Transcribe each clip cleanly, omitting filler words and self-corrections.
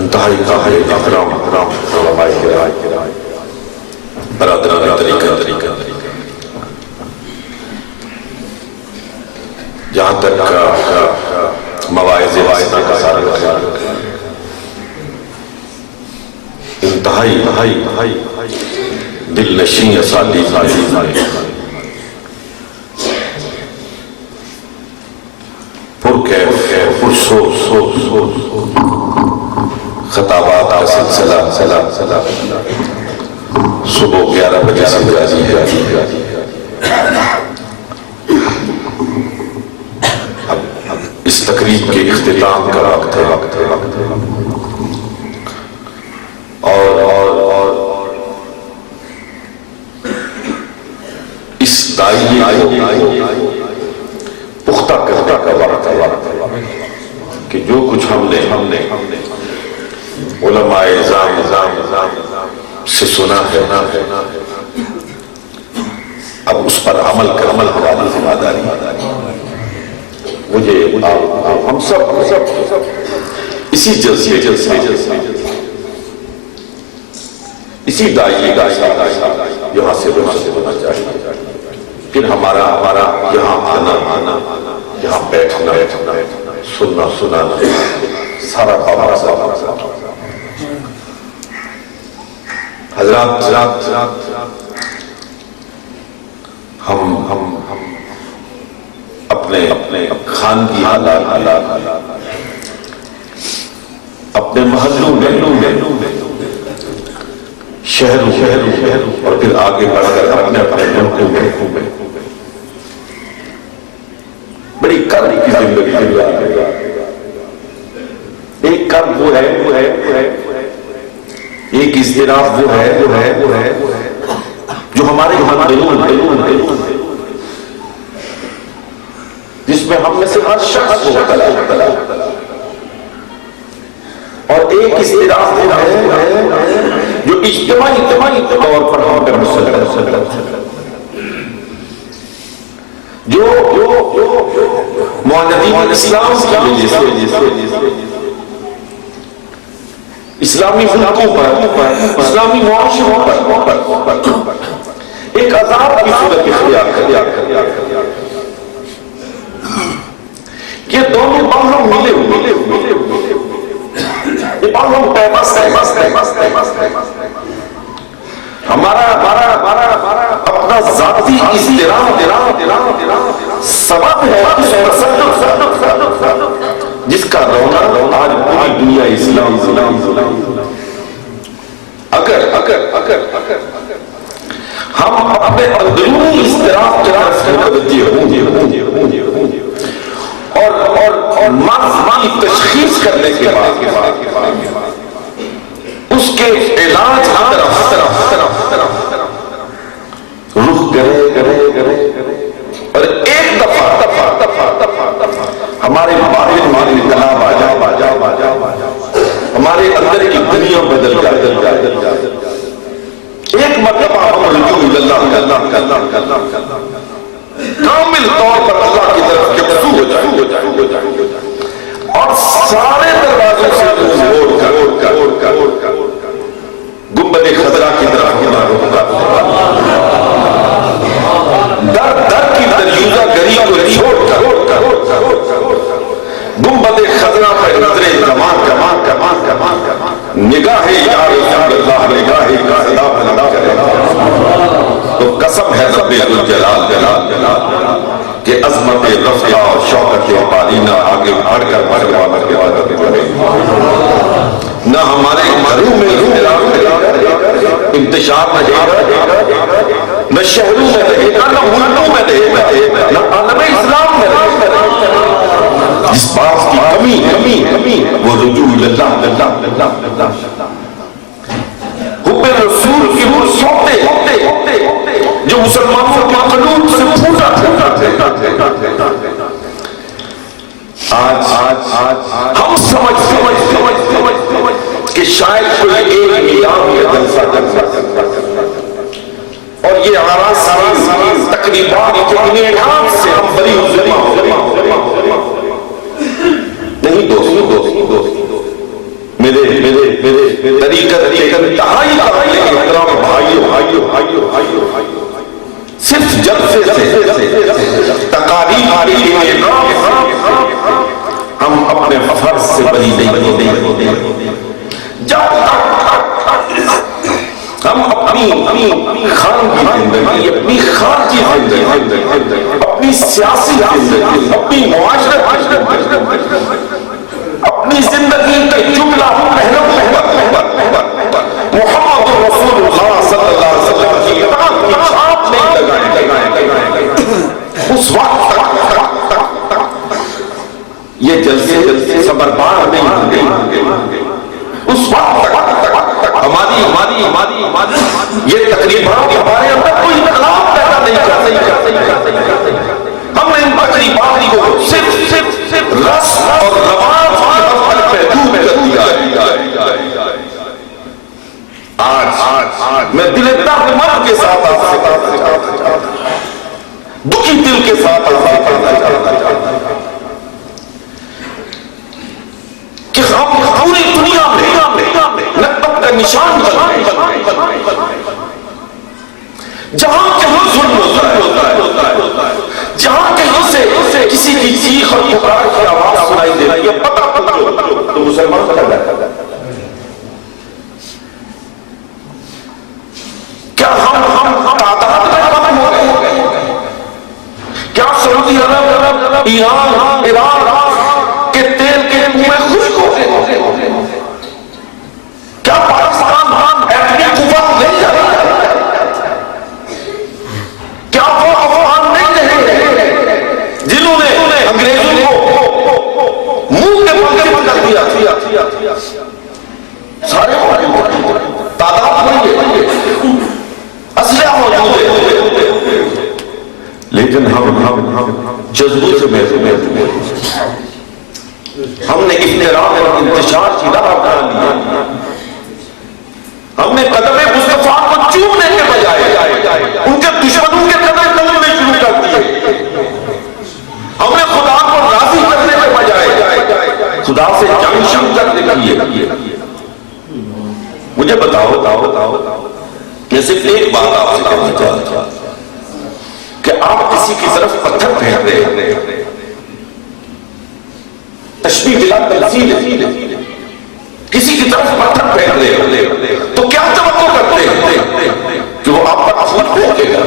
انتہائی اکرام علماء کرام، برادران طریقہ، جہاں تک مواعظ کا سارا انتہائی دل نشین اساتذہ پرسوس خطابات کا سلسلہ صبح 11 بجے سے جاری ہے۔ اس تقریب کے اختتام کا وقت ہے اور اس داعیے پختہ کرنے کا وقت ہے کہ جو کچھ ہم نے علماء نظام سے سنا ہے اب اس پر عمل کرنا ذمہ داری مجھے ہم سب اسی جلسے اسی داعیے یہاں سے ہونا چاہیے، پھر ہمارا یہاں آنا یہاں بیٹھنا سننا سارا حضرات ہم اپنے خانگی حالات اپنے محلوں میں شہروں اور پھر آگے بڑھ کر اپنے ملکوں میں بڑی کرم کی زندگی ایک کرم وہ ہے ایک اضطراب وہ ہے جو ہمارے دلوں جس میں ہم میں سے ہر شخص کو مبتلا اور ایک اضطراب وہ ہے جو اجتماعی طور پر ہم پر مسلط جو معاندین اسلام کی وجہ سے اسلامی ملکوں پر اسلامی معاشروں پر ایک عذاب کی صورت اختیار کر یہ دونوں باہم ملے یہ باہم ہمارا اپنا ذاتی اضطراب سبب ہے جس کا رونق آج پوری دنیا اسلام اگر ہم اپنے اندرونی اضطراب کی طرف متوجہ ہوں اور مرض کی تشخیص کرنے کے بعد اس کے علاج کی طرف رخ کرے اور ایک دفعہ ہمارے باطن انقلاب آ جائے ہمارے اندر کی دنیا بدل جائے ایک مرتبہ ہم رجوع اللہ کامل طور پر اللہ کی طرف یکسو ہو جائے اور سارے دروازوں سے موڑ کر گنبد خضرا کی طرف در کی دریوزہ گری کو چھوڑ کر گنبد خضرا پر نظریں کمان نگاہ یا رسول اللہ نگاہ صدا بلند کرے تو قسم ہے رب الجلال کہ عظمت رفع اور شوکت پالینہ آگے بڑھ کر مرحبا کے عبادت کرے نہ ہمارے گھروں میں انتشار نہ شہروں میں رہے گا نہ ملکوں میں رہے گا نہ عالم اسلام میں رہے گا جس بات کی کمی وہ رجوع اللہ حب رسول کی وہ سوتے جو مسلمانوں کے قلوب سے پھوٹا آج ہم سمجھ کہ شاید کوئی ایک میدان میں جلسہ کر اور یہ آراز تقریبات کے انعام سے ہم بری طریقت کے انتہائی قابل احترام بھائیوں صرف جلسے سے تقاریب کے ہم اپنے فرض سے بری نہیں ہوتے. جب ہم اپنی خانگی زندگی، اپنی خارجی زندگی، اپنی سیاسی زندگی، اپنی معاشرتی، اپنی زندگی کے جملہ پہلو محمد رسول اللہ صلی اللہ علیہ وسلم کی اطاعت کی چھاپ نہیں لگائیں، اس وقت تک یہ جلسے سبربار نہیں ہوں گے. اس وقت تک ہماری یہ تقریبات ہمارے اندر کوئی انقلاب پیدا نہیں کر. ہم نے ان تقریبات کو صرف رسم اور رواج کی محدود کر دیا ہے. آج میں دل درد کے ساتھ دکھی دل کے ساتھ کہ ہم پوری دنیا میں نقبت کا نشان جہاں کہیں ظلم ہوتا ہے، جہاں کہیں سے کسی کی چیخ اور پکار کی آواز سنائی دے رہی ہے، پتہ تو مسلمان کا ہے. کیا ہم تعداد میں کم ہو گئے؟ کیا سعودی عرب، ایران، عراق کے تیل کے میں خشک ہو گئے؟ کیا پاکستان ایٹمی قوت نہیں جا رہا ہے؟ کیا وہ افغان نہیں رہے جنہوں نے انگریزوں کو منہ کے بل کر دیا؟ سارے تعداد نہیں ہے، اسلحہ موجود ہے، لیکن ہم جذبوں سے محروم ہیں. ہم نے احترام اور انتشار کی راہ اپنا لیا. ہم نے قدم مصطفیٰ کو چومنے کے بجائے ان کے دشمنوں کے قدم چومنے شروع کر دیے. ہم نے خدا کو راضی کرنے کے بجائے خدا سے جنگ شروع کرنے کے لیے. مجھے بتاؤ، میں صرف ایک بات آپ سے کہنا چاہتا ہوں کہ آپ کسی کی طرف پتھر پھینکتے ہیں، تشبیہ بلا تمثیل، کسی کی طرف پتھر پھینکتے ہیں تو کیا توقع کرتے ہیں کہ وہ آپ پر اثر پھینکے گا؟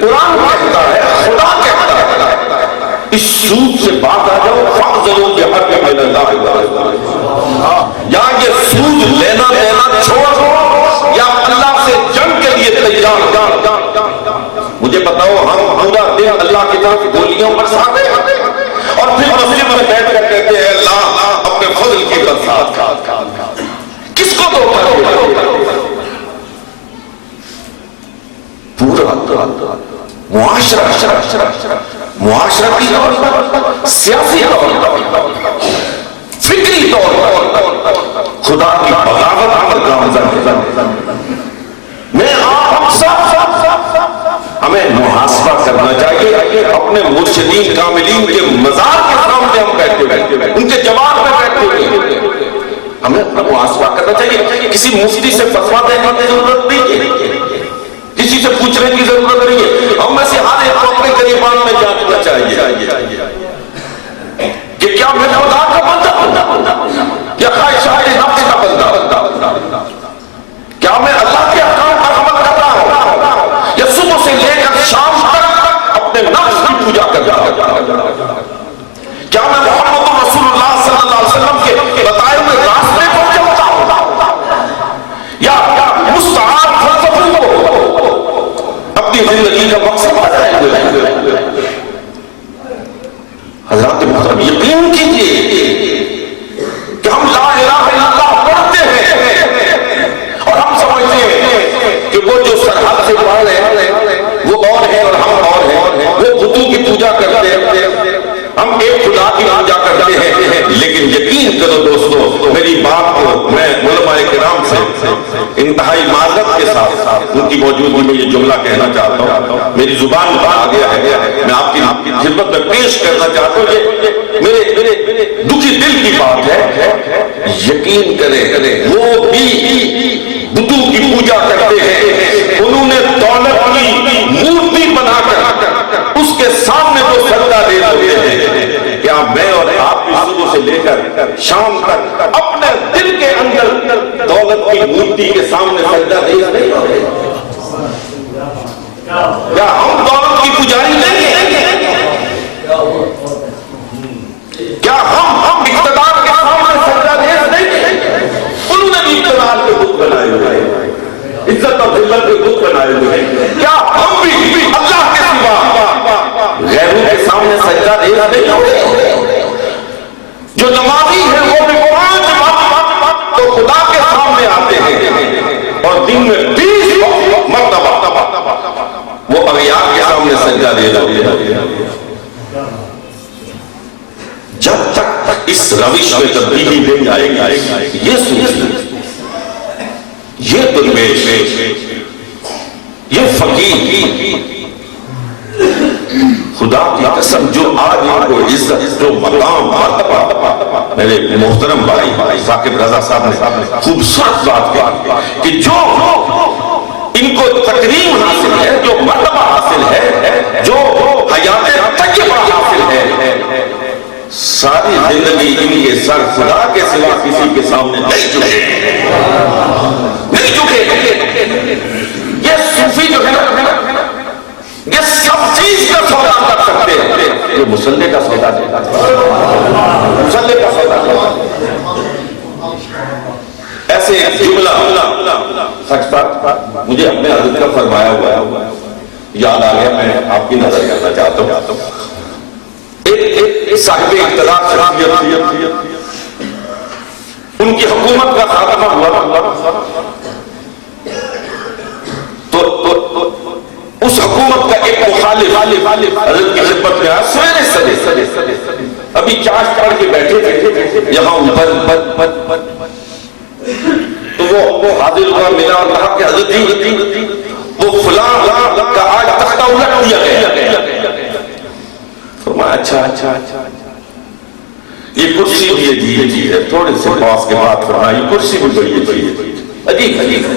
قرآن کہتا ہے، خدا کہتا ہے، اس سود سے بات آ جاؤ، فَأْذَنُوا بِحَرْبٍ مِّنَ اللَّهِ. یا یہ سود لینا دینا چھوڑ یا اللہ سے جنگ کے لیے تیار. مجھے بتاؤ، ہم پورا دن اللہ کی طرف گولیاں برساتے ہیں اور پھر مسجد میں بیٹھ کر کہتے ہیں اللہ اپنے فضل کی برسات. کس کو دھوکہ دیا؟ پورا معاشرتی طور پر، سیاسی طور پر، فکری طور پر خدا کی بغاوت پر گامزن ہے. میں ہم سب ہمیں محاسبہ کرنا چاہیے. اپنے مرشدین کاملین کے مزار کے سامنے ہم بیٹھے، ان کے جواب میں بیٹھے، ہمیں اپنا محاسبہ کرنا چاہیے. کسی مفتی سے فتویٰ دینے کی ضرورت نہیں ہے، کسی سے پوچھنے کی ضرورت نہیں ہے. ہم میں سے ہر ایک کو اپنے گریبان میں جاننا چاہیے کہ کیا میں خدا کا بندہ یا خواہشات نفس کا بندہ؟ کیا میں اللہ کے احکام پر عمل کر رہا ہوں یا صبح سے لے کر شام تک اپنے نفس کی پوجا کر رہا ہوں؟ کیا میں محمد رسول اللہ صلی اللہ علیہ وسلم کے بتائے ہوئے راستے پر چلتا ہوں یا مستعار فلسفوں کو اپنی زندگی کا مقصد بنائے ہوئے؟ حضرات محترم، یقین کیجئے کہ ہم لا الہ الا اللہ پڑھتے ہیں اور ہم سمجھتے ہیں کہ وہ جو سرحد سے پڑھ رہے ہیں وہ اور ہیں اور ہم اور ہیں. وہ بتوں کی پوجا کرتے ہیں، ہم ایک خدا کی پوجا کرتے ہیں. لیکن یقین کرو دوستو، میری بات کو میں علماء کرام سے انتہائی معذرت کے ساتھ ان کی موجودگی میں یہ جملہ کہنا چاہتا ہوں. میری زبان آ گیا ہے، میں آپ کی خدمت میں پیش کرنا چاہتا ہوں. یہ میرے دکھی دل کی بات ہے. یقین کریں وہ بھی بدو کی پوجا کرتے ہیں، انہوں نے دولت کی مورتی بنا کر اس کے سامنے جو سجدہ دے دیتے ہیں، کیا میں اور آپ بھی صبح سے لے کر شام تک اپنے دل کے اندر دولت کی مورتی کے سامنے سجدہ دے نہیں ہوتے؟ کیا ہم دولت کی پجاری نہیں ہیں؟ کیا ہم اقتدار کے سامنے سجدہ ریز نہیں ہیں؟ انہوں نے بھی اقتدار کے بت بنائے ہوئے ہیں، عزت اور ذلت کے بت بنائے ہوئے ہیں، کیا ہم بھی اللہ کے سوا غیروں کے سامنے سجدہ ریز نہیں ہوتے؟ جو نمازی ہے وہ بھی 5 وقت تو خدا کے سامنے آتے ہیں اور دن میں 20 مرتبہ وہ اغیار کے سامنے سجدہ دے دیتے ہیں۔ جب تک اس روش میں تبدیلی نہیں آئے گی، یہ سوچیں، یہ درویش، یہ فقیر، خدا کی قسم جو آج ان کو عزت، جو مقام، مرتبہ، میرے محترم بھائی ثاقب رضا صاحب نے خوبصورت بات کی کہ جو ان کو تکریم حاصل ہے، جو مرتبہ حاصل ہے، جو حیات طیبہ حاصل ہے، ساری زندگی ان کے سر خدا کے سوا کسی کے سامنے نہیں جھکے، نہیں جھکے۔ یہ صوفی جو ہے نا، یہ سب چیز کا سودا کر سکتے ہیں، یہ مصلی کا سودا نہیں، مصلی کا سودا۔ ایسے ایک جملہ سچ بات مجھے اپنے حضرت کا فرمایا ہوا یاد آ گیا، میں آپ کی نظر کرنا چاہتا ہوں۔ ایک صاحب اقتدار شخصیت، ان کی حکومت کا خاتمہ ہوا تو اس حکومت کا ایک مخالف حضرت کی خدمت میں آیا، سویرے سجے ابھی چاش چڑھ کے بیٹھے تھے یہاں اوپر، تو وہ حاضر ہوا، ملا اور کہا کہ حضرت جی وہ فلاں کا آج تختہ الٹ دیا گیا۔ فرمایا اچھا، یہ کرسی بھی عجیب چیز ہے، تھوڑے سے پاس کے بعد فرمایا یہ کرسی بھی بڑی عجیب ہے،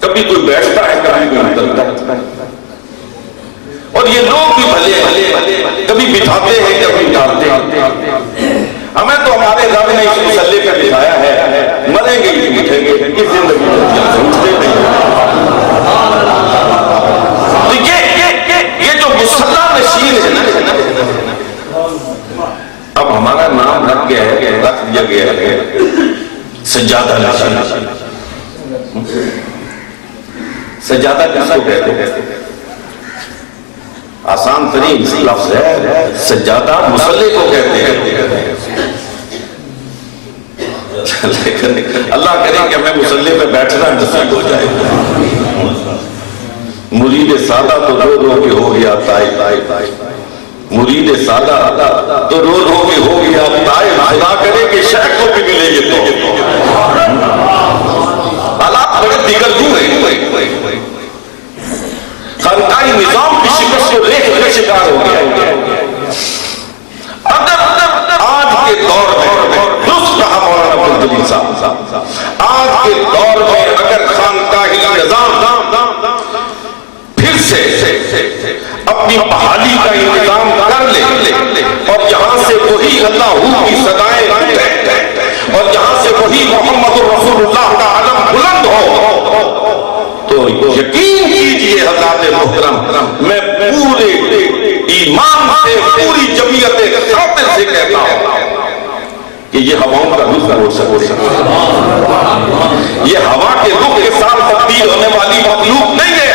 کبھی کوئی بیٹھتا ہے کبھی کوئی اترتا ہے، اور یہ لوگ بھی بھلے کبھی بٹھاتے ہیں کبھی اتارتے ہیں۔ ہمیں تو ہمارے رب نے اس مسئلے پہ بٹھایا ہے، مریں گے ہی اٹھیں گے، اس زندگی میں اٹھتے نہیں۔ یہ جو مصلی نشین ہے نا، اب ہمارا نام رکھ گیا ہے، رکھ دیا گیا ہے سجادہ نشین۔ سجادہ کس کو کہتے ہیں؟ آسان ترین لفظ ہے سجادہ، مصلی کو کہتے ہیں۔ اللہ کرے کہ ہمیں مصلی پہ بیٹھنا نصیب ہو جائے۔ مرید سادہ تو رو رو کے ہو گیا طائب، مرید سادہ تو رو رو کے ہو گیا طائب، خدا کرے کہ شیخ کو بھی ملے گے تو حالات بڑے دیگر ہوئے، خانقاہی نظام کی شکست کو لے کے شکار ہو گیا۔ اگر آج کے دور میں درست کہا مولانا عبدالجلیل صاحب، آج کے دور میں اگر خانقاہی نظام پھر سے اپنی بحالی کا انتظام کر لے اور یہاں سے وہی اللہ کی صدائیں اور یہاں سے وہی محمد رسول اللہ کا علم بلند ہو، تو یقین کیجئے حضرات محترم، میں پورے ایمان سے، پوری جمعیت خاطر سے کہتا ہوں کہ یہ ہواؤں کا رخ ہو سکتا ہے، یہ ہوا کے رخ کے ساتھ تبدیل ہونے والی مخلوق نہیں ہے،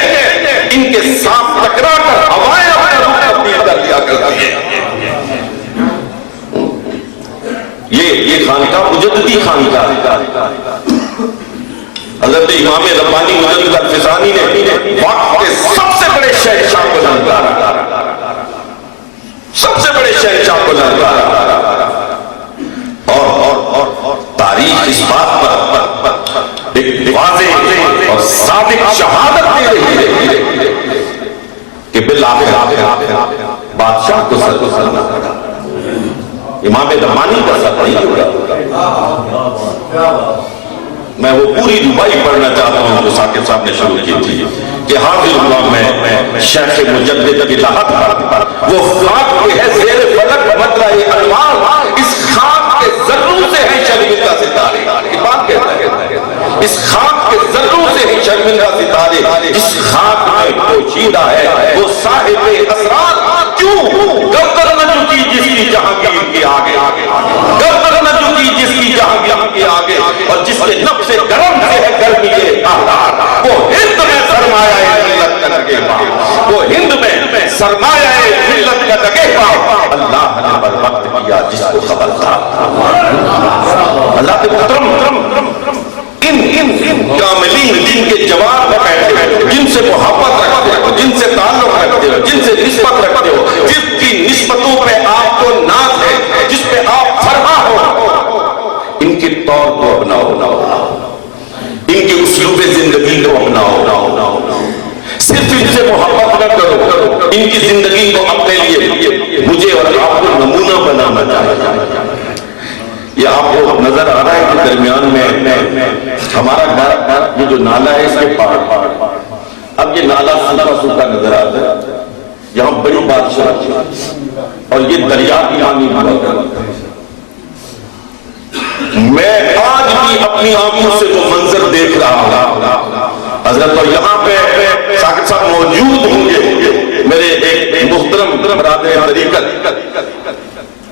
ان کے ساتھ ٹکرا کر ہوائیں اپنا رخ تبدیل کر دیا کرتی ہیں۔ یہ خانقاہ مجددی خانقاہ، حضرت امام ربانی مجدد الفسانی نے وقت کے سب سے بڑے شہنشاہ کو للکارا، سب سے بڑے شہنشاہ کو للکارا، اور تاریخ اس بات پر ایک واضح اور صادق شہادت دے رہی ہے کہ بالآخر بادشاہ کو سر کو سرنا پڑا، امام ربانی کا ساتھ نہیں جڑا. میں وہ پوری ربائی پڑھنا چاہتا ہوں جو ثاقب صاحب نے شروع کی تھی کہ حاضر ہوا میں شیخ مجدد کی لحد پر وہ خاک کے ہے زیر فلک مطلع انوار اس خاک کے ذروں سے ہے شرمندہ ستارے. بات کہتا ہے اس خاک کے ذروں سے ہی شرمندہ ستارے. جس خاک میں پوشیدہ ہے وہ صاحب اسرار کیوں گردن نہ جھکی جس کی جہانگیر کے آگے گردن نہ جھکی جس کی جہانگیر کے آگے اور جس کے نفس گرم سے ہے گرمی آہار وہ ہند میں سرمایہ ملت کا لگے پاؤ وہ ہند میں سرمایہ ملت کا لگے پاؤ. اللہ نے بر وقت کیا جس کو خبر تھا. اللہ کے محترم ان کاملین جن کے جواب میں بیٹھے جن سے محبت رکھتے ہو جن سے تعلق رکھتے ہو جن سے نسبت رکھتے ہو جس کی نسبتوں پہ آپ کو ناز ہے جس پہ آپ فرما ہو ان کے طور کو اپناؤ ان کے اسلوب زندگی کو اپناؤ. صرف ان سے محبت نہ کرو ان کی زندگی کو اپنے لیے مجھے اور آپ کو نمونہ بنانا چاہیے. یہ آپ کو نظر آ رہا ہے کہ درمیان میں ہمارا گھر یہ جو نالا ہے اس کے پاڑ اب یہ نالا سوکھا نظر آتا ہے. یہاں بڑی بادشاہ اور یہ دریا کی آنی ہوا کرتا ہے. میں آج بھی اپنی آنکھوں سے وہ منظر دیکھ رہا ہوں. حضرت اور یہاں پہ ثاقب صاحب موجود ہوں گے میرے ایک محترم برادر طریقت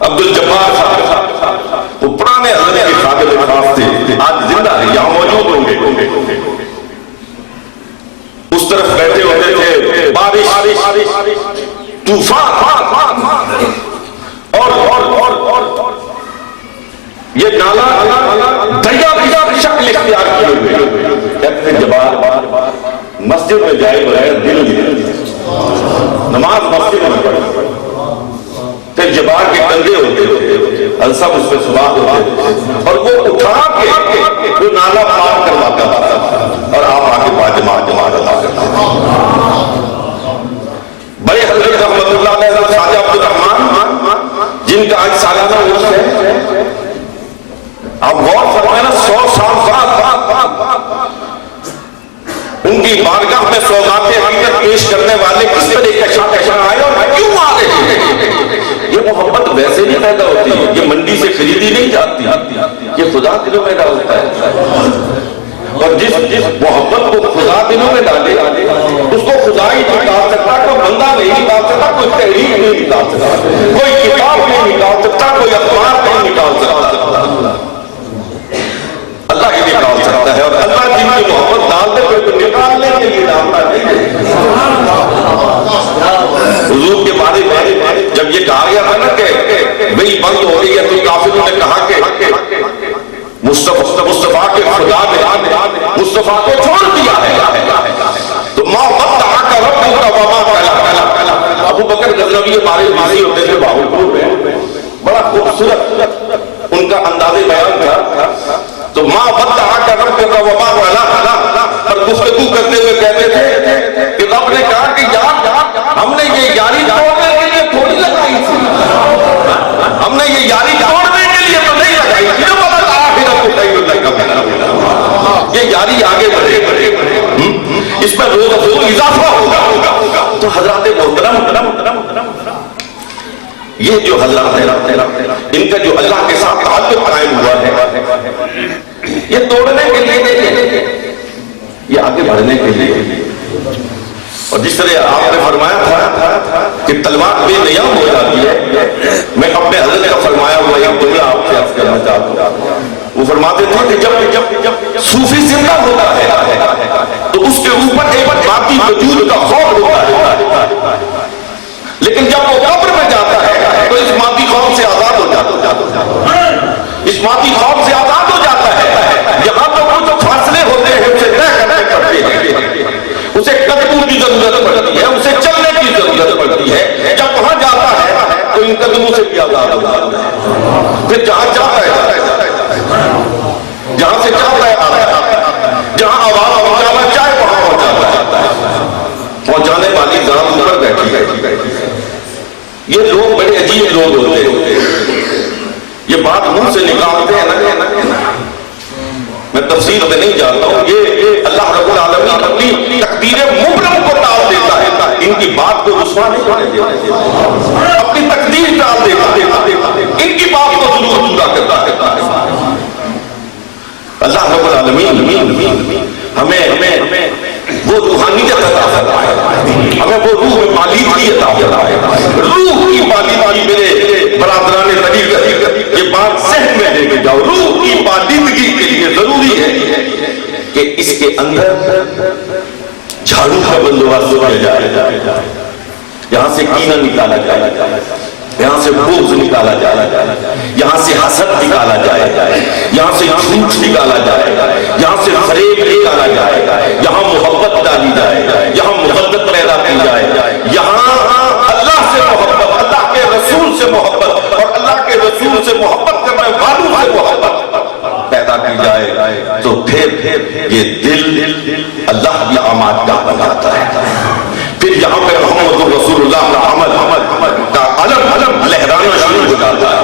عبدالجبار صاحب وہ پرانے حضرت کے خادم خاص تھے آج زندہ ہے یہاں موجود ہوں گے. اس طرف بیٹھے ہوتے تھے بارش طوفان اور یہ نالا دریا کی شکل اختیار کیے ہوئے کہتے جبار مسجد میں جائے بغیر دل نماز مسجد میں پڑھے پھر جبار کے کندھے ہوتے تھے سب اس پہ سوار ہوتے تھے اور وہ اٹھا کے وہ نالا پار کرواتا تھا اور آپ آگے جماعت ادا کرتا. بڑے حضرت رحمت اللہ علیہ خواجہ عبدالرحمان جن کا آج سالانہ عرس ہے آپ غور فرمائیں 100 سال بعد ان کی بارگاہ میں سوغات حقیقت پیش کرنے والے کس طرح کشاں آئے اور کیوں آ رہے ہیں. یہ محبت ویسے نہیں پیدا ہوتی یہ منڈی سے خریدی نہیں جاتی یہ خدا دلوں میں پیدا ہوتا ہے. اور جس محبت کو خدا دلوں میں ڈالے اس کو خدا ہی نکال سکتا کوئی بندہ نہیں نکال سکتا کوئی تحریر نہیں نکال سکتا کوئی کتاب نہیں نکال سکتا کوئی اخبار نہیں نکال سکتا اللہ ہی نکال سکتا ہے. اور اللہ جن کی محبت ڈال دے تو نکالنے کے لیے ڈالتا نہیں. حضور کے بارے میں جب یہ کہا گیا تھا نا کہ وہی بند ہو رہی ہے تو کافروں نے کہا کہ مصطفیٰ کے خدا نے مصطفیٰ کو چھوڑ دیا ہے تو ما ودعک ربک وما قلی. ابو بکر غزنوی کے بارے ماری ہوتے تھے باہوپور میں بڑا خوبصورت ان کا انداز بیان تھا. تو ما ودعک ربک وما قلی پر گفتگو کرتے ہوئے کہتے تھے کہ رب نے کہا کہ یار ہم نے یہ یاری توڑنے کے لیے تھوڑی لگائی تھی ہم نے یہ یاری توڑنے کے لیے تو نہیں لگائی تھی یہ یاری آگے بڑھے اس میں روز افزود اضافہ ہوگا. تو حضرات محترم یہ جو حضرات ان کا جو اللہ کے ساتھ تعلق قائم ہوا ہے یہ توڑنے کے لیے نہیں یہ آگے بڑھنے کے لیے. اور جس طرح آپ نے فرمایا تھا کہ تلوار بے نیام ہو جاتی ہے میں اپنے حضرت کا فرمایا ہوا ایک جملہ آپ سے عرض کرنا چاہتا ہوں. وہ فرماتے تھے کہ جب صوفی زندہ ہوتا ہے تو اس کے اوپر ایک ذاتی وجود کا خوف ہوتا ہے لیکن جب وہ قبر میں جاتا ہے تو اس مادی خوف سے آزاد ہو جاتا ہے اس مادی خوف سے آزاد ہو جاتا ہے. یہاں تو کچھ فاصلے ہوتے ہیں اسے طے کرنے پڑتے ہیں اسے قدموں کی ضرورت پڑتی ہے اسے چلنے کی ضرورت پڑتی ہے. جب وہاں جاتا ہے تو ان قدموں سے بھی آزاد ہو جاتا ہے پھر جہاں جاتا ہے جہاں سے چاہتا ہے جہاں آواز پہنچانا چاہے وہاں پہنچاتا ہے. پہنچانے والی ذات اوپر بیٹھی ہے. یہ لوگ بڑے عجیب لوگ ہوتے ہیں بات منہ سے نکالتے ہیں نا، میں تفصیل میں نہیں جانتا ہوں، یہ اللہ رب العالمین اپنی تقدیر مبرم کو ٹال دیتا ہے، ان کی بات کو رسوا نہیں ہونے دیتا، اپنی تقدیر ٹال دیتا ہے، ان کی بات کو ضرور پورا کرتا ہے۔ اللہ رب العالمین ہمیں وہ روحانیت عطا فرمائے، ہمیں وہ روح میں مالیدگی عطا فرمائے، روح کی مالیدگی میرے برادران طریقت یہ بات ذہن میں لے کے جاؤ، روح کی مالیدگی کے لیے ضروری ہے کہ اس کے اندر جھاڑو کا بندوبست کیا جائے، یہاں سے کینہ نکالا جائے، یہاں سے بغض نکالا جائے، یہاں سے حسد نکالا جائے، یہاں سے جھوٹ نکالا جائے، یہاں سے فریب نکالا جائے، یہاں محبت ڈالی جائے، یہاں محبت پیدا کی جائے، یہاں اللہ سے محبت، اللہ کے رسول سے محبت اور اللہ کے رسول سے محبت کرنے والوں سے محبت پیدا کی جائے، تو پھر یہ دل اللہ کی آماد کا بناتا ہے۔ پھر یہاں پہ محمد رسول اللہ کا عمل کا علم لہرانا شروع ہو جاتا ہے۔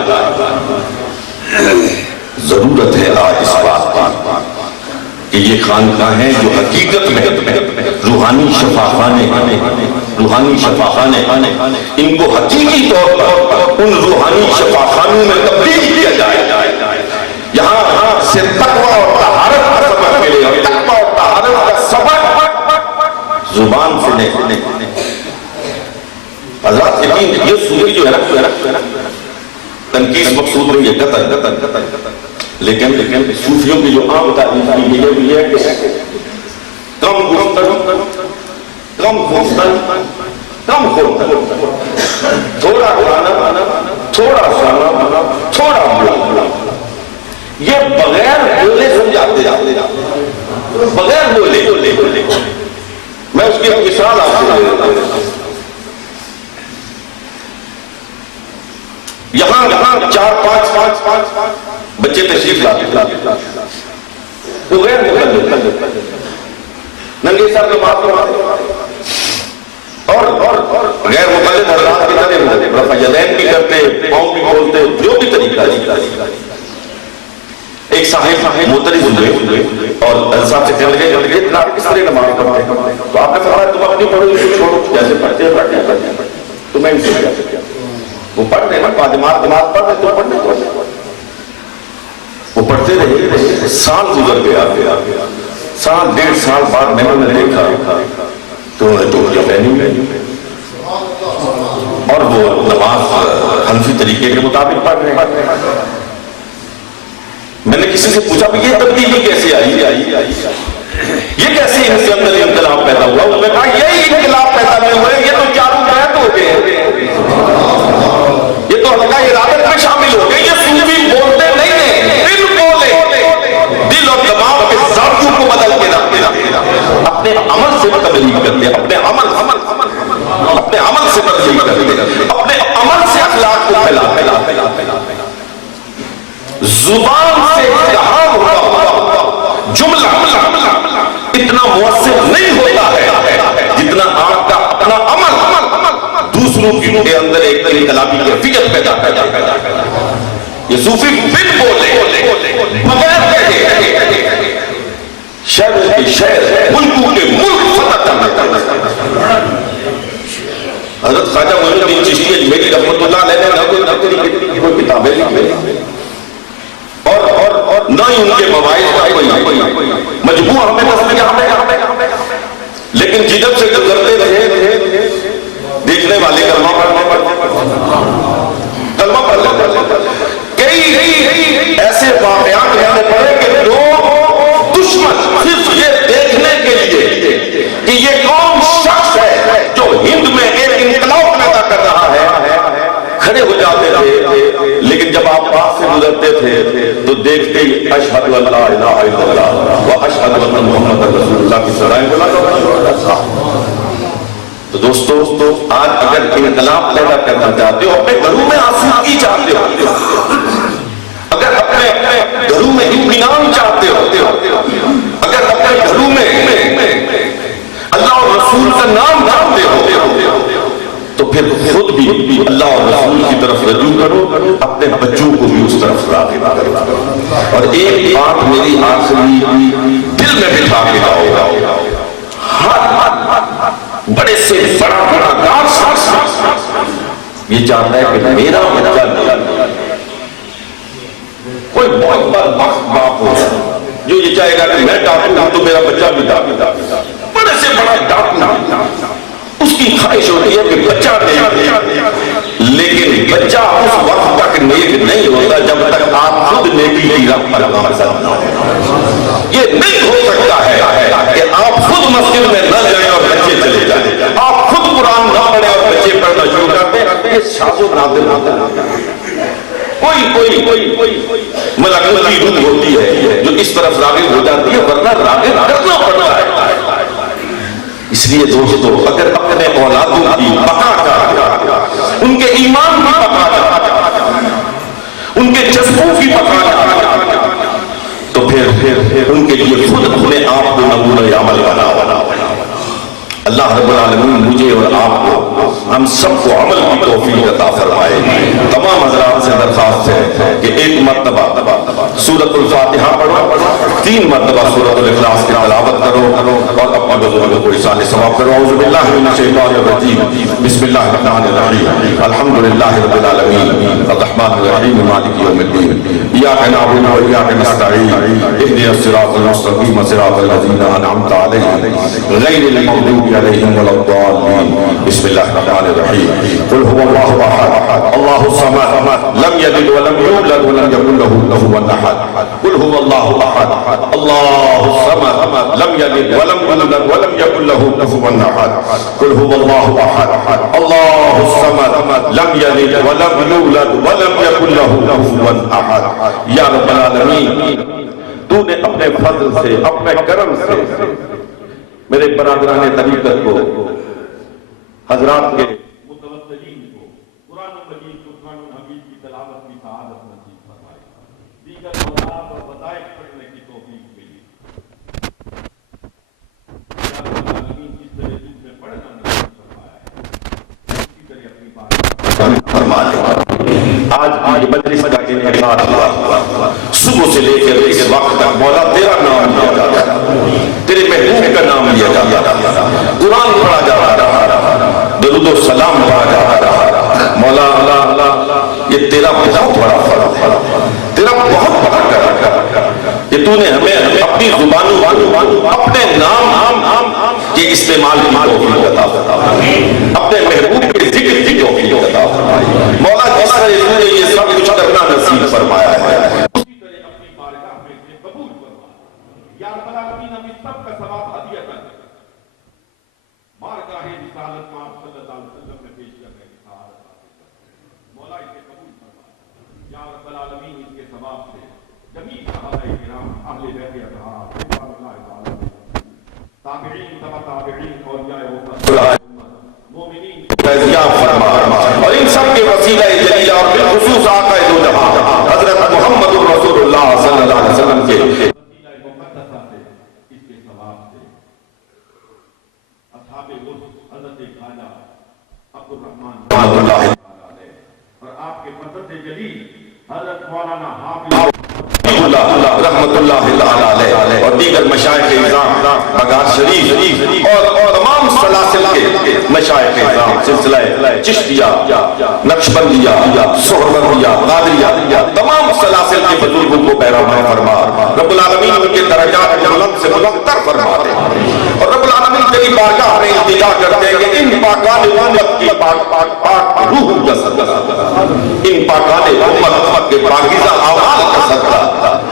ضرورت ہے آج اس بات کہ یہ خانقاہیں جو حقیقت میں روحانی شفاخانے ان کو حقیقی طور پر ان روحانی شفاخانوں میں تبدیل کیا جائے، یہاں سے تقویٰ اور طہارت کا سبق ملے، اور تقویٰ اور طہارت کا سبق زبان سے نہیں۔ حضرات یقین یہ سوری جو ہے نا تنقیص مقصود نہیں ہے، قطع، لیکن صوفیوں کی جو عام تعلیم کی یہ ہے کہ کم گفتگو، تھوڑا کھانا، تھوڑا سونا، تھوڑا بولا، یہ بغیر بولے سمجھاتے جاتے، بغیر بولے۔ میں اس کی مثال آپ کو دیتا ہوں، یہاں 4-5 بچے تشریف لاتے، وہ غیر مقلد ننگے سر کے بات اور غیر مقلد حضرات کی طرح رفع یدین بھی کرتے، پاؤں بھی کھولتے، جو بھی طریقہ۔ ایک صاحب معترض ہوئے اور صاحب سے کہنے لگے اتنا کس طرح نماز پڑھتے ہیں؟ تو آپ نے فرمایا تم اپنی پڑھو اسے چھوڑو، جیسے پڑھتے ہیں تو میں اسے کیا سکتا وہ پڑھتے ہیں، پادمات پڑھتے تو پڑھتے وہ پڑھتے رہے، سال گزر گیا، سال 1.5 سال بعد میں نے دیکھا تو انہیں ٹوپیاں پہنی اور وہ نماز حنفی طریقے کے مطابق پڑھ رہے ہیں۔ میں نے کسی سے پوچھا کہ یہ تبدیلی کیسے آئی، یہ کیسے ان کے اندر انقلاب پیدا ہوا؟ انہوں نے کہا یہی انقلاب پیدا نہیں ہوئے، یہ تو چاروں بیت ہو گئے، یہ تو حلقہ ارادت میں شامل ہو گئے، یہ صوفی بولتے نہیں ہیں، دل بولے، دل اور دماغ کے زاویوں کو بدل کے اپنے عمل سے تبلیغ کرتے، اپنے عمل سے تبلیغ کرتے، اپنے عمل سے اخلاق کو پھیلاتے۔ زبان سے کہا ہوا جملہ اتنا مؤثر نہیں ہوتا ہے جتنا آپ کا اپنا عمل دوسروں کے اندر ایک انقلابی کیفیت پیدا کرتا ہے۔ یہ صوفی بن بولے بغیر کہے شہر کے شہر، ملکوں کے ملک فتح کرنا۔ حضرت خواجہ معین الدین چشتی اجمیری رحمۃ اللہ علیہ نے کوئی کتابیں لکھی اور نہ ہی ان کے مواعظ کا کوئی مجموعہ ہمیں تصویر، لیکن جدب سے گزرتے رہے دیکھنے والے کلمہ پڑھ لیتے۔ کئی ایسے واقعات ہم نے پڑھے کہ لوگ دشمن صرف یہ دیکھنے کے لیے کہ یہ کون شخص ہے جو ہند میں ایک انقلاب پیدا کر رہا ہے کھڑے ہو جاتے تھے، لیکن جب آپ پاس سے گزرتے تھے تو دیکھتے ہی اشہد ان لا الہ الا اللہ و اشہد ان محمد رسول اللہ کی سرائیں بلا۔ تو دوستو آج اگر انقلاب پیدا کرنا چاہتے ہو، اپنے گھروں میں آسودگی چاہتے ہو، اگر اپنے گھروں میں اطمینان چاہتے ہو، اگر اپنے گھروں میں اللہ اور رسول کا نام چاہتے ہو، تو پھر خود بھی اللہ اور رسول کی طرف رجوع کرو، اپنے بچوں کو بھی اس طرف راغب کرو. اور ایک بات میری آخری دل میں بٹھا کے لاؤ، ہر بڑے سے بڑا گناہگار شخص یہ چاہتا ہے کہ میرا بچہ کوئی بہت بدبخت باپ ہو جو یہ چاہے گا کہ میں ڈاکٹر ہوں تو میرا بچہ بھی ڈاکٹر. بڑے سے بڑا ڈاکٹر اس کی خواہش ہوتی ہے کہ بچہ نیک، لیکن بچہ اس وقت تک نیک نہیں ہوتا جب تک آپ خود نیکی کی راہ پر گامزن نہ ہو. یہ نہیں ہو سکتا ہے کہ آپ خود مسجد میں نہ جائیں اور بچے چلے جائیں، آپ خود قرآن نہ پڑھیں اور بچے پڑھنا شروع کر دیں. یہ شاذ و نادر ہوتا ہے. کوئی ملائکتی روح ہوتی ہے جو اس طرف راغب ہو جاتی ہے، ورنہ راغب کرنا پڑتا ہے. اس لیے دوستو اگر اپنے اولادوں کی بقا چاہتا، ان کے ایمان کی بقا چاہتا، ان کے جذبوں کی بقا چاہتا، تو پھر ان کے لیے خود اپنے آپ کو نمونہ عمل بنا. اللہ رب العالمین مجھے اور آپ کو، ہم سب کو عمل کی توفیق عطا فرمائے. تمام حضرات سے درخواست ہے کہ ایک مرتبہ سورۃ الفاتحہ پڑھو، 3 مرتبہ سورۃ الاخلاص کی تلاوت کرو اور اپنے بزرگوں کو احسان ثواب کرو. اعوذ باللہ من الشیطان الرجیم، بسم اللہ الرحمن الرحیم، الحمدللہ رب العالمین الرحمن الرحیم مالک یوم الدین، ایاک نعبد و ایاک نستعین، اهدنا الصراط المستقیم صراط الذین انعمت علیہم غیر المغضوب علیہم ولا الضالین. بسم اللہ الرحمن الرحیم. قل هو اللہ احد اللہ الصمد لم یلد ولم یولد ولم یکن له کفوا احد. قل هو اللہ احد اللہ الصمد لم یلد ولم یولد ولم یکن له کفوا احد. قل هو اللہ احد اللہ الصمد لم یلد ولم یولد ولم یکن له کفوا احد. یا رب العالمین، تو نے اپنے فضل سے، اپنے کرم سے میرے برادران طریقت کو، حضرات کے متوسلین کو قرآن مجید فرقان حمید کی تلاوت کی سعادت نصیب فرمائے. دیگر مواد اور وظائف پڑھنے کی توفیق ملی. یا رب العالمین جس طرح دل میں پڑھنا نصیب فرمایا ہے اسی طرح اپنی بات فرما دے. آج مجلس کا انعقاد ہوا، صبح سے لے کر اس وقت تک مولا تیرا نام لیا جاتا ہے، تیرے محبوب کا نام لیا جاتا ہے، قرآن پڑھا جا رہا، درود و سلام پڑھا جا رہا. مولا یہ تیرا بہت بڑا فرض ہے، تیرا بہت بڑا کرم ہے کہ تو نے ہمیں اپنی زبانوں اپنے نام کے استعمال کی توفیق عطا فرمائی، اپنے محبوب کے ذکر کی توفیق عطا فرمائی. مولا جس طرح تو نے یہ سب کچھ کرنا نصیب فرمایا ہے اسی طرح اپنی بارگاہ میں اسے قبول فرما. یا رب العالمین ہم اس سب کا ثواب ہدیہ بارگاہ رسالت میں آپ صلی اللہ علیہ وسلم میں پیش کرنے کی سعادت حاصل کرتے. مولا اسے قبول فرما. یا رب العالمین اس کے ثواب سے جمیع صحابہ کرام، اہل بیت اطہار، رضوان اللہ تعالی، تابعین، تبع تابعین، اولیاء مومنین فیضیاب فرما. اور ان سب کے وسیلہ جلیلہ اور بالخصوص آقا دو جہاں حضرت محمد رسول اللہ صلی اللہ علیہ وسلم کے وسیلہ مقدسہ سے اس کے ثواب سے اصحاب حضرت خواجہ عبد الرحمن رحمۃ اللہ علیہ اور آپ کے مدد جلیل حضرت مولانا حافظ رحمۃ اللہ علیہ اور دیگر مشائخ اعظام، بغداد شریف اور تمام سلاسل کے مشائخ اعظام، سلسلہ چشتیہ، نقشبندیہ، سہروردیہ، قادریہ، تمام سلاسل کے بزرگوں کو پیروان فرما. رب العالمین ان کے درجات بلند سے بلندتر فرما دے. اور رب العالمین تیری بارگاہ میں التجا کرتے ہیں کہ ان پاکان امت کی پاک روح کا صدقہ، ان پاکان امت کے پاکیزہ اعمال کا صدقہ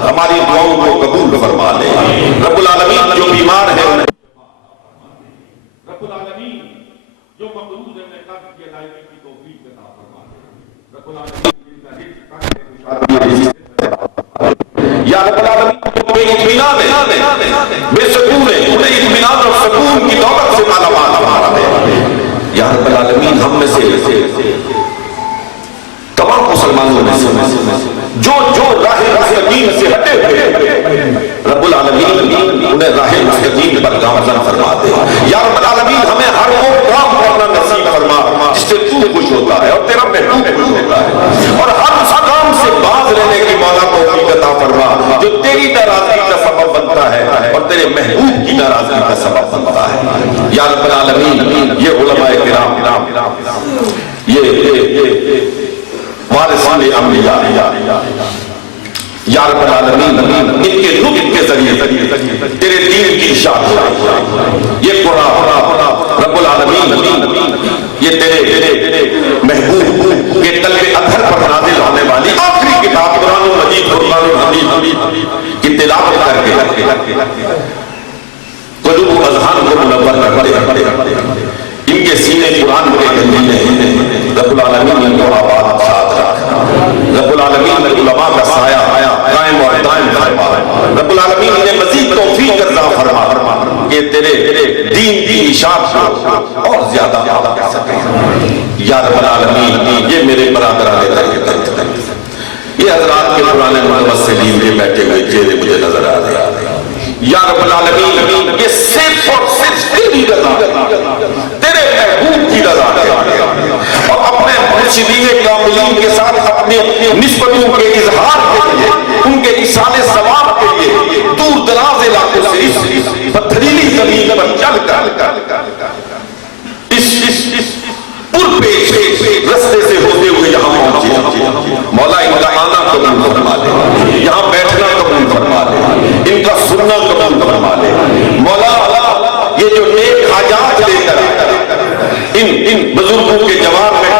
ہماری دعاؤں کو قبول فرما لے. رب العالمین جو بیمار ہیں، رب العالمین جو مقروض ہیں، قرض کی ادائیگی کی توفیق عطا فرما لے. رب العالمین یا رب العالمین جو بے اطمینان ہے، بے سکون ہے، انہیں اطمینان اور سکون کی دولت سے مالا مال فرما دے. یا رب العالمین ہم میں سے تمام مسلمانوں میں سے جو راہ مستقیم سے ہٹے ہوئے، رب العالمین انہیں راہ مستقیم پر گامزن فرما دے. یا رب العالمین ہمیں ہر وہ کام کرنا نصیب فرما جس سے تو خوش ہوتا ہے اور تیرا محبوب خوش ہوتا ہے، اور ہر اس کام سے باز رہنے کی انبیاء یا رب العالمین ان کے نطق کے ذریعے تیرے دین کی اشاعت ہو۔ یہ قرآن رب العالمین یہ تیرے محبوب کے قلب اطہر پر نازل ہونے والی آخری کتاب قرآن مجید قرآن حمید کی تلاوت کر کے قلوب و اذہان کو منور کرتے ان کے سینے قرآن کے گنجینے ہیں۔ رب العالمین ان کو آباد ساتھ رکھا، رب العالمین علماء کا سایہ قائم اور دائم فرما، رب العالمین انہیں مزید توفیق عطا فرما کہ تیرے دین کی اشاعت کو اور زیادہ آباد کر سکیں۔ یا رب العالمین یہ میرے برادران یہ حضرات کے پرانے متوسلین کے بیٹھے ہوئے چہرے مجھے نظر آ رہے ہیں۔ یا رب العالمین یہ صرف اور صرف تیری رضا تیرے محبوب کی رضا ہے اور اپنے مرشدین کاملین کے ساتھ اپنے نسبتوں کے اظہار کے لیے ان کے ایصال ثواب